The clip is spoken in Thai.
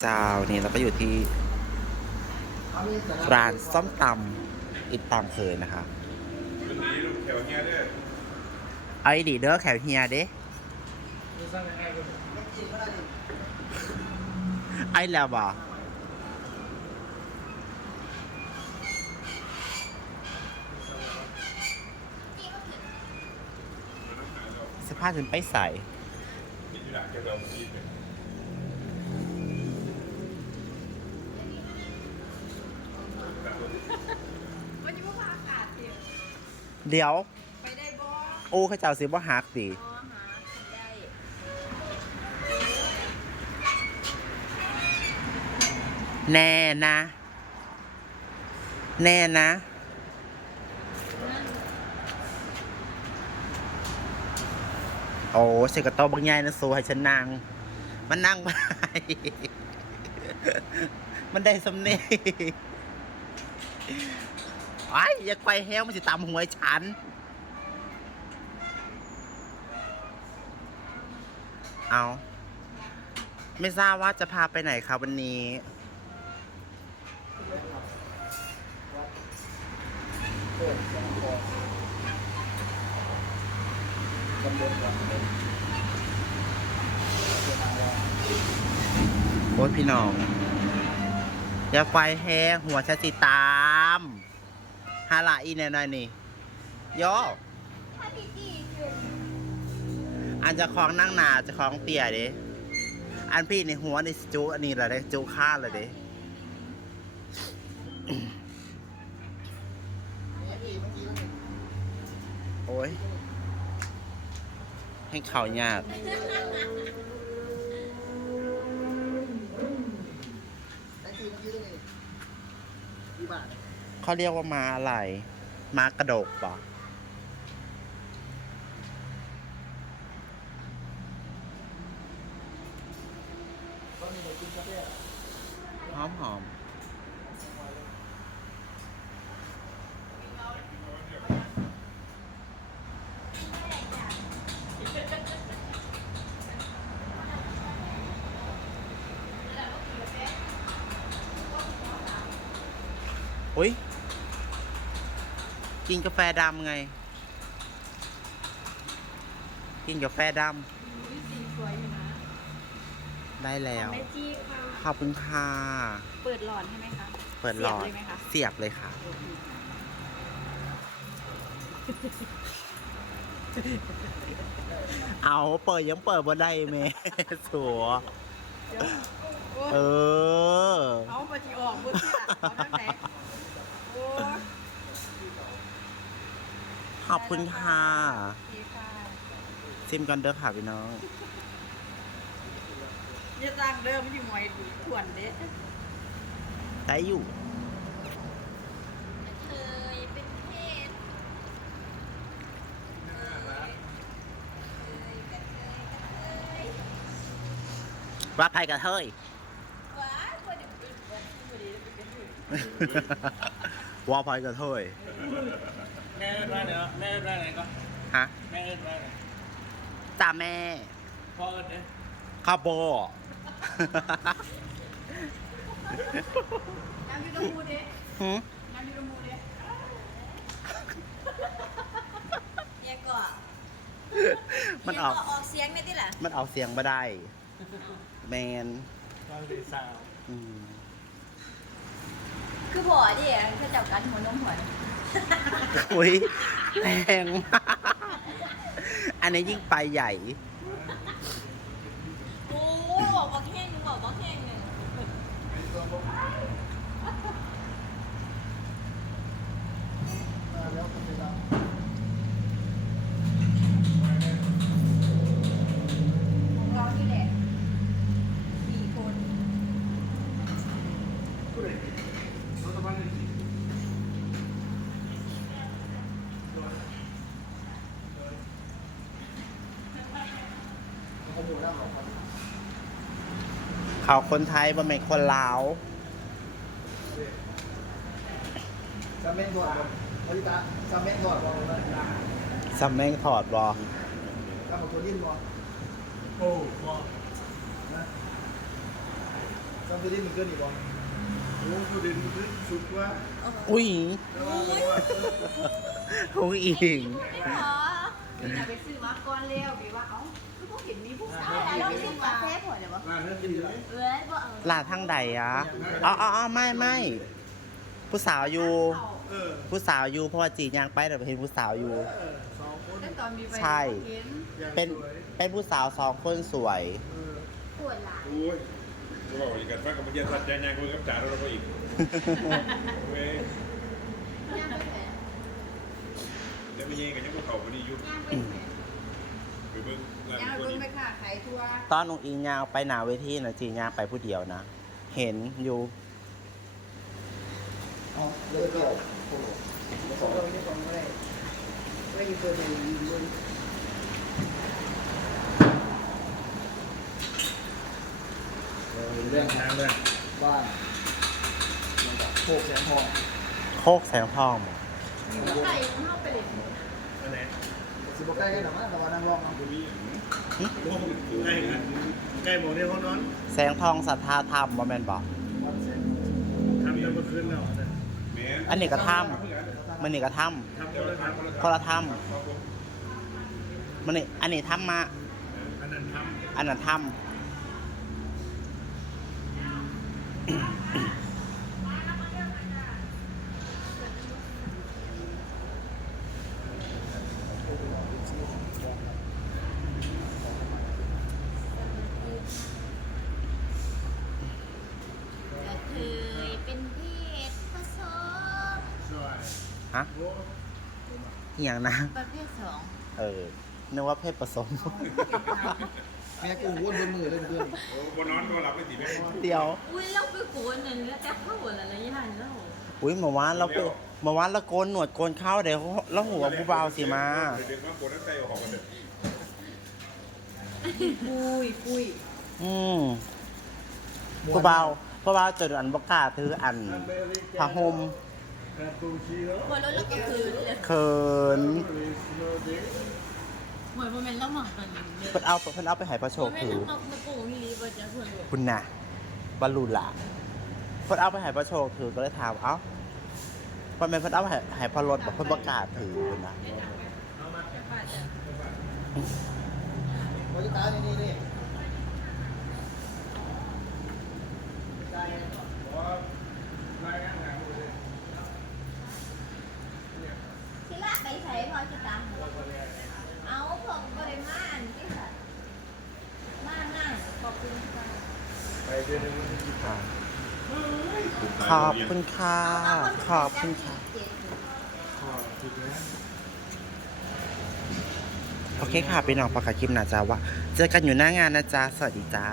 เจ้านี่เราก็อยู่ที่ร้านส้มตำอีกตามเคยนะคะไอ้ดีเด้อแขวเฮียเด้ไอ้แล้วบ่สภาพถึงไปใส่ เดี๋ยว ไปได้บ่โอ้เข้าเจ้าสิบ่หักติอ๋อหาได้แน่นะ แน่นะ โอ้เสกกระโตะบางใหญ่นะสูให้ฉันนั่ง มันนั่งไป มันได้สำเนียง ไอ้ยอยากไปแห้วมันสิตามหวยฉัน เอา ไม่ทราบว่าจะพาไปไหนครับวันนี้ โอ้ยพี่น้อง อย่าไฟแห้งหัวชะสิตาม ฮาลาอีแน่นอยนี่ย่อถ้าพี่จีอยู่อันจะคล้องนั่งหนาจะคล้องเตี่ยเด้อันพี่ในหัวในจุอันนี้แหละเด้จุค่าเลยเด้โอ้ย ให้เข่ายาก เขาเรียกว่ามาอะไร มากระดกปะหอมหอม กินกาแฟดำไง กินกาแฟดสีสวยอยู่นะำได้แล้ว แม่จี้ค่ะ ขอบคุณค่ะ เปิดหลอดใช่ไหมคะ เปิดหลอดเสียบเลยไหมคะ เสียบเลยค่ะ เอาเปิดยังเปิดบ่ได้แม่ สัวเดี๋ยวโอ้เออ เอาไปจีออกบุญที่ละเอาทั้งไหนโอ้ ขอบคุณค่ะดีค่ะ ซิมกันเด้อค่ะพี่น้องอย่าตั้งเดิมไม่อยู่หมวยขวนเด้ได้อยู่เคยเป็นเพศว่าไพ่กระเทยว้ายคนอื่นเป็นคนอื่นเป็นคนอื่นว่าไพ่กระเทย แม่เอิ้นว่าเดี๋ยวแม่เอิ้นว่าอะไรก็ฮะแม่เอิ้นว่าอะไรจ้าแม่ พ่อเอิ้นเนี่ยข้าวโบ น้ำยูโรมูเด้หืมน้ำยูโรมูเด้เนี่ยก่อนมันออก ออกเสียงได้ที่ล่ะมันออกเสียงมาได้ แมนตอนสีสาวอืมคือบ่อดิเขาจับกันหัวนมหัว อุ้ยแรงมาก อันนี้ยิ่งไปใหญ่ โอ้บอกบอกแห้งหนึ่งบอกบอกแห้งหนึ่ง ของเราที่แหละสี่คน เขาคนไทยบ่แม่นคนลาวซาเมนถอดบอริตาซาเมนถอดบอลซัมแม่งถอดบอซาหมดตัวดิ้นบอโอ้พ่อนะซาคือที่มันเกินอีกบ่โอ้คือดินมันขึ้นสุดว่าอุ้ยแต่ว่าแต่ว่าอุ้ยอิงไม่หรอจะไปซื้อมาก่อนเร็วบีว่าเอ้าคือพว กเห็นมีผู้ชายแล้วเราซื้อมาแพ้ผัวเดี๋ยววะอ่าเรื่องดีเลยเอ้ยบ่เอาลาทางใดอะอ๋ออ๋ออ๋อไม่ไม่ผู้สาวอยู่ เออผู้สาวอยู่เพราะว่าจีนยางไปแต่เห็นผู้สาวอยู่ เออสองคนแต่ตอนมีไปใช่ เห็นอย่างเป็นสวยเป็นผู้สาวสองคนสวย เออปวดหลังโอ้ยจะบอกอีกกันว่ากับเมื่อกี้สัตว์แจ้งยังคุยกับจ่าเราไปอีกเว้ยย่างไปแผลแล้วไม่ยังกันยังพวกเขาคนนี้ยุ่งย่างไปแผล ไปเบิ่งงาน ยางคนเบิ่งไปค่ะขายทัวร์ตอนน้องอิงยางไปหนาเวทีนะจีนยางไปผู้เดียวนะ เห็นอยู่เอเลยเกี่ยวโอ้โหสองเราไม่ได้ฟังไม่ได้ไม่ยินเปิดเพลงยินเลยเรื่องทางเลยบ้านมันจะโคกแสงทองโคกแสงทองไก่เข้าไปเลยอันไหน สิบใกล้กันหรือมั้งแต่ว่านั่งร้องนั่งคนนี้ใกล้กันใกล้หมดเนี่ยห้องนอนแสงทองศรัทธาธรรมบ่แม่นบอกวัดแสงทำยังเมื่อคืนแล้วนะแม่อันนี้ก็ถ้ำมันนี่ก็ถ้ทำคนละทำำคนละถ้ำมันนี่อันนี้ถ้ำมา อันนั้นทอันนั้นถ้ำ กระเทยเป็นเพศผสมำช่วย ฮะอหย่างนะ ประเภทสองเออนึกว่าเพศผสม แม่กูวนบนมือเลยเพื่อนโอ้บนนอนก็หลับไม่ตีแม่เดียว อุ้ยเราไปโกนนั่นแล้วแต่เข้าหัวละระยะแล้วอุ้ยเมื่อวานเราไปเมื่อวานเราโกนหนวดโกนเข้าเดี๋ยวแล้วหัวผู้เบาสิมา เด็กมาปวดตั้งใจออกมาเด็กปุยปุยอืมผู้เบาผู้เบาจนอันบกล้าถืออันผ้าห่มคาปูชิโน่ หัวรถแล้วก็คือเลยเขินริสโนเดหัวโมเมนต์ละหมอกกันเลยเพิ่นเอาเพิ่นเอาไปใหายพระโชโมคเมนถืต์อละหมอกมาปูฮิลีบจะหัวรถคุณน่ะบรรลุละเพิ่นเอาไปใหายพระโชคถือก็เลยถามเอ้าเพิ่นเป็นเพิ่นเอาไปใหายพระรถบอกเพิ่นประกล้าศถือเพิ่นนะบริการนี่นี่นี่ ที่ละ ไปใช้พอจะตามเอาผมบริมานที่สัตว์มากน่าขอบคุณค่ะไปเดือนนึงขอบคุณค่ะ ขอบคุณค่ะโอเคค่ะพี่น้องประกาศคลิปนะจ๊ะว่า เจอกันอยู่หน้างานนะจ๊ะ สวัสดีจ้า